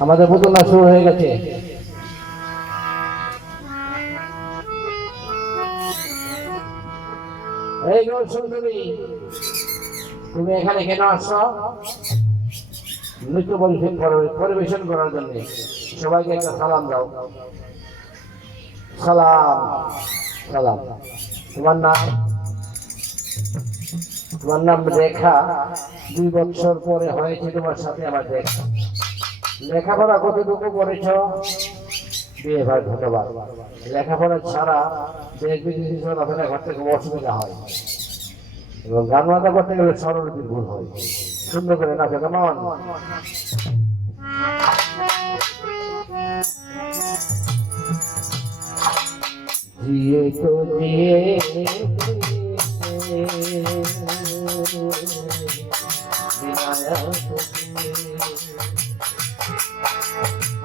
আমাদের পুতুল নাচ শুরু হয়ে গেছে। তুমি এখানে কেন আসছো? নৃত্য পরিবেশন করার- পরিবেশন করার জন্য। সবাইকে একটা সালাম দাও। সালাম সালাম। তোমার নাম? তোমার নাম রেখা। দুই বছর পরে হয়েছে তোমার সাথে আমার দেখা। লেখাপড়া কতটুকু করেছ? বিয়ে ভাই, ধন্যবাদ। লেখাপড়া ছাড়া দেশ বিদেশি চলাফেরা করতে অসুবিধা হয়। এবং গান বাজনা করতে গেলে স্বরলিপির ভুল হয়। সুন্দর করে নাচো, কেমন? জিয়ে তো জিয়ে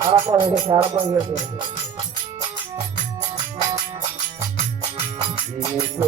আরাপ হয়ে গেছে আরাপ হয়ে গেছে জিয়ে তো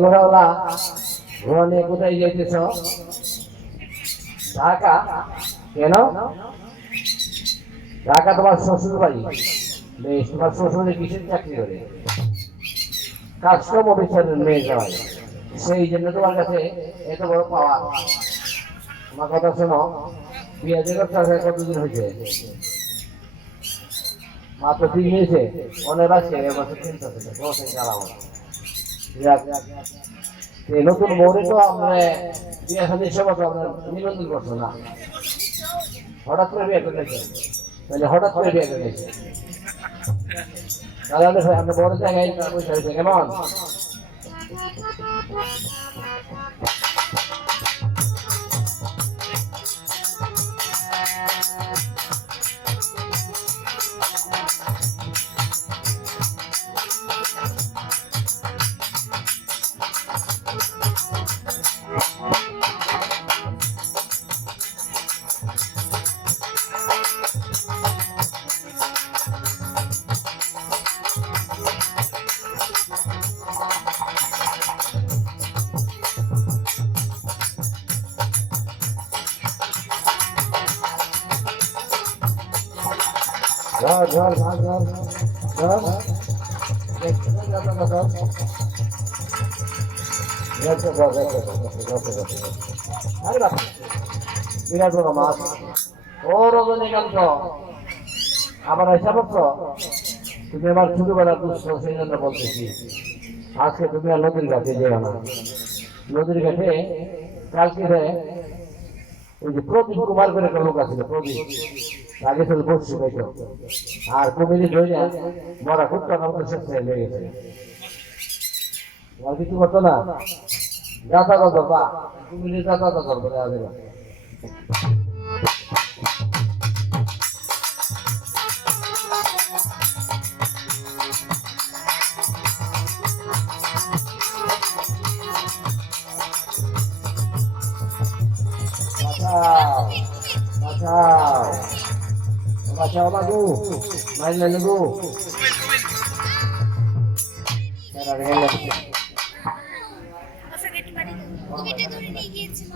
ঘোড়াওয়ালা। নিয়ে কোথায় যাইতেছ? ঢাকা। কেন? ঢাকা তোমার শ্বশুর বাড়ি বেশ তোমার শ্বশুরে কিসের চাকরি করে? কাস্টম অফিসারের মেয়ে যাওয়ায়। সেই জন্য তোমার কাছে এত বড় পাওয়া আমার কথা শোনো, বিয়ে জগৎ কতদিন হয়েছে? মাত্র তিন হয়েছে। অনেক আছে এবছর চিন্তা থেকে দশ চালাবো এই নতুন বউরে তো আমরা নিবন্ধন করছ না। হঠাৎ করে বিয়ে করে তাহলে হঠাৎ করে বিয়ে করে তাহলে আমরা বড় জায়গায় কেমন দেখতে পাও। আরে বাপ রে, বিরাট বড় মাছ ও রজনীকান্ত আবার এসে পড়ছো তুমি আমার ছোটবেলা দুঃস্থ সেই জন্য বলতেছি আজকে তুমি আর নদীর ঘাটে যেও না নদীর ঘাটে কালকে ওই যে প্রদীপ কুমার করে একটা লোক আছিল প্রদীপ আগে তো বসছি পাইতো আর কমিটি ধরে মরা খুব টাকা মতো শেষ হয়ে গেছে। কিছু করতো না। যথাযথ বা। তুমি যথাযথ করবে দেওয়া দেবে এবার গেলে পকেটে ধরে নিয়ে গিয়েছিল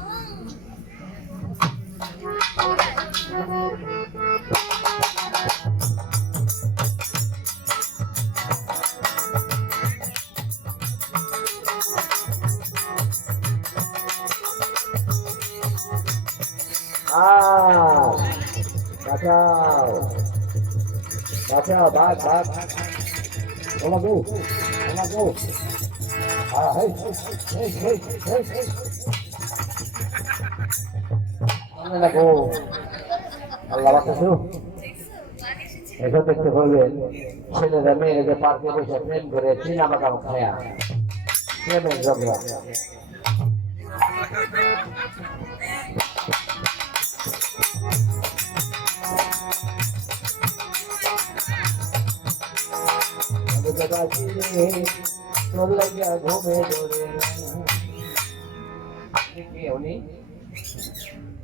Ah, বাঁচাও। বাঁচাও বাঘ বাঘ ওলা গো ওলা গো আল্লাহ বাঁচাছো এখন দেখতে বলবেন ছেলেরা, মেয়েরা পার্কে বসে প্রেম করে চিনা বাদাম খায়া। প্রেমের ঝগড়া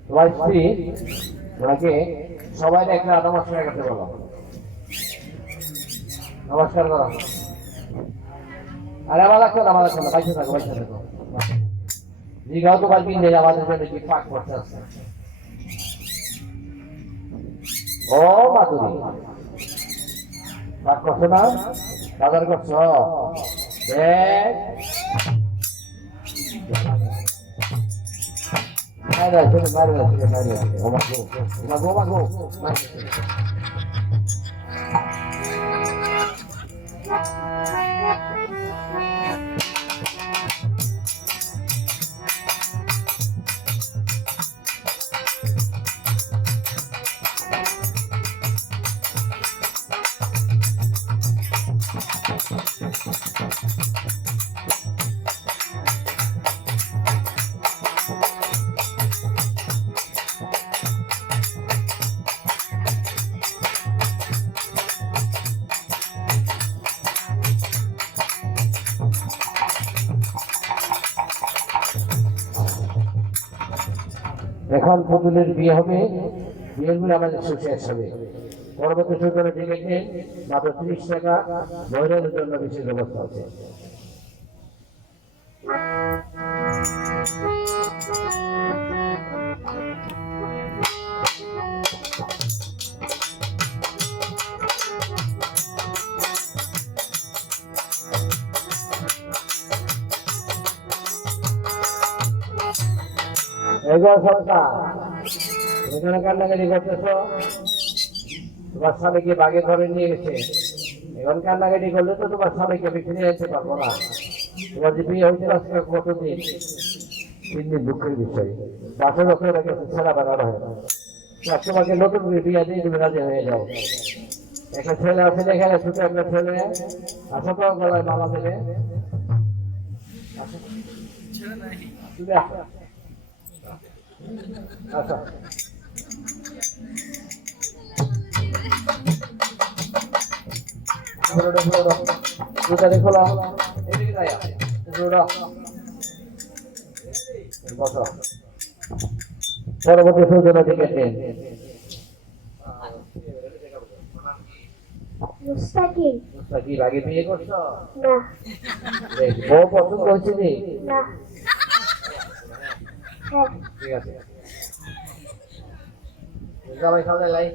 তোমার স্ত্রী ওনাকে সবাই একটা নমস্কার করতে বলো নমস্কার করো আরে আমার লাগতো আমার লাগতো না বাইশে থাকো বাইশে থাকো দীঘাও তো কালকে নিয়ে আমাদের জন্য কি পাক করতে আসছে ও, মাধুরী। পাক করছ না? বাজার করছ? দেখ। মারবে মারবে মারবে মারবে মারবে আছে এখন পুতুলের বিয়ে হবে, বিয়েরগুলো আমাদের সুশেষ হবে। পরবর্তী সরকারে ডেকেছে মাত্র ত্রিশ টাকা মহিলাদের জন্য বিশেষ ব্যবস্থা আছে। এগারো সপ্তাহ এখানে কান্নাকাটি করতেছ? তোমার স্বামীকে বাগে ধরে নিয়ে গেছে। এখন কান্নাকাটি করলে তো তোমার স্বামীকে আমি ফিরে যেতে পারব না। তোমার যে বিয়ে হয়েছিল আজকে কতদিন? তিন দিন দুঃখের বিষয়। পাঁচশো বছর আগে ছেড়া বানানো হয়। তোমাকে নতুন বিয়ে দিয়ে তুমি রাজি হয়ে যাও। একটা ছেলে আছে এখানে ছোট একটা ছেলে। আসো তো গলায় মালা দেবে। আসো। তুমি আসো আচ্ছা Floro, floro. Fruta de cola. Edik saya. Floro. বসো পরবর্তী সূচনা দেখেছেন মুস্তাকিম কি আগে বিয়ে করছ না বেশ, বউ পছন্দ হয়েছে নি না হ্যাঁ ঠিক আছে। জামাই সামনে লাই।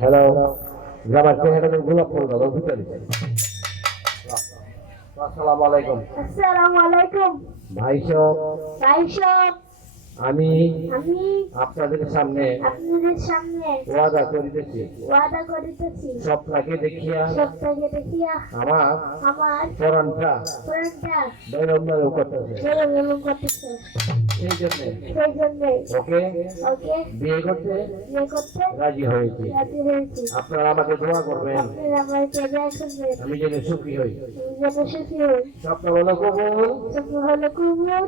হ্যালো জামাই চেহারা গোলাপ ফুল দাও ভিতরে আসসালামু আলাইকুম। আসসালামু আলাইকুম। ভাই সব। ভাই সব। আমি আমি আপনাদের সামনে আপনাদের সামনে ওয়াদা করিতেছি। ওয়াদা করিতেছি। স্বপ্নকে দেখিয়া দেখিয়া আমার আমার করতেছে। করতেছে। সেই জন্যে সেই জন্যে ওকে ওকে বিয়ে করতে বিয়ে করতে রাজি হয়েছি। রাজি হয়েছি। আপনারা আমাকে দোয়া করবেন। আপনারা আমার কেবে করবেন। আমি যেন সুখী হই। যেন সুখী হই। স্বপ্ন হলো কবুল স্বপ্ন হলো কবুল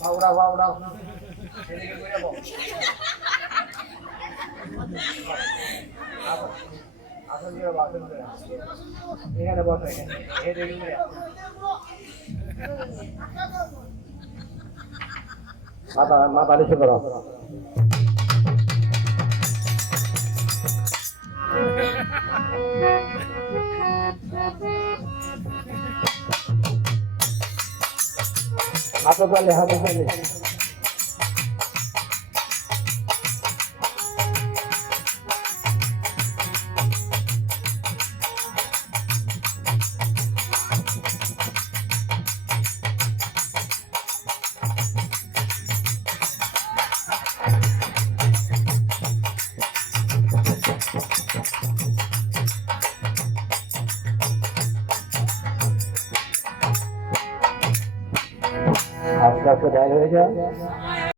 কবুল বাউড়া এদিকে ঘুরে যাব। যাব, আসন ঘুরে যাব। এখানে বসো এখানে। মাথা নিচে করো। হাতে তালে হাতে তালে आपको डायल हो जाए